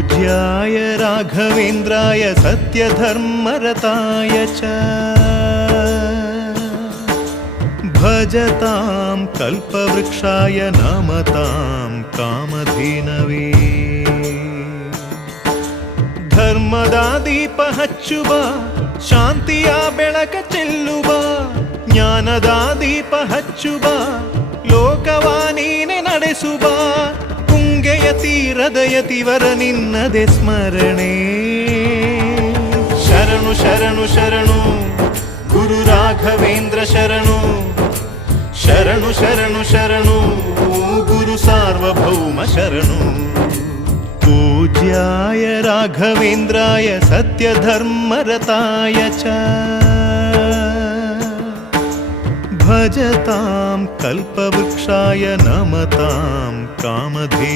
पूज्याय राघवेन्द्राय सत्यधर्मरताय च भजतां कल्पवृक्षाय नमतां कामधेनवे ಧರ್ಮದ ದೀಪ ಹಚ್ಚುವ ಶಾಂತಿಯ ಬೆಳಕ ಚೆಲ್ಲುವ ಜ್ಞಾನದ ದೀಪ ಹಚ್ಚುವ ಲೋಕವ ನೀನೆ ನಡೆಸುವ ತುಂಗೆಯ ತೀರದ ಯತಿವರ ನಿನ್ನದೆ ಸ್ಮರಣೆ ಶರಣು ಶರಣು ಶರಣು ಗುರು ರಾಘವೇಂದ್ರ ಶರಣು ಶರಣು ಶರಣು ಶರಣು ಗುರು ಸಾರ್ವಭೌಮ ಶರಣು पूज्याय राघवेन्द्राय सत्यधर्मरताय च भजतां कल्पवृक्षाय नमतां कामधेनवे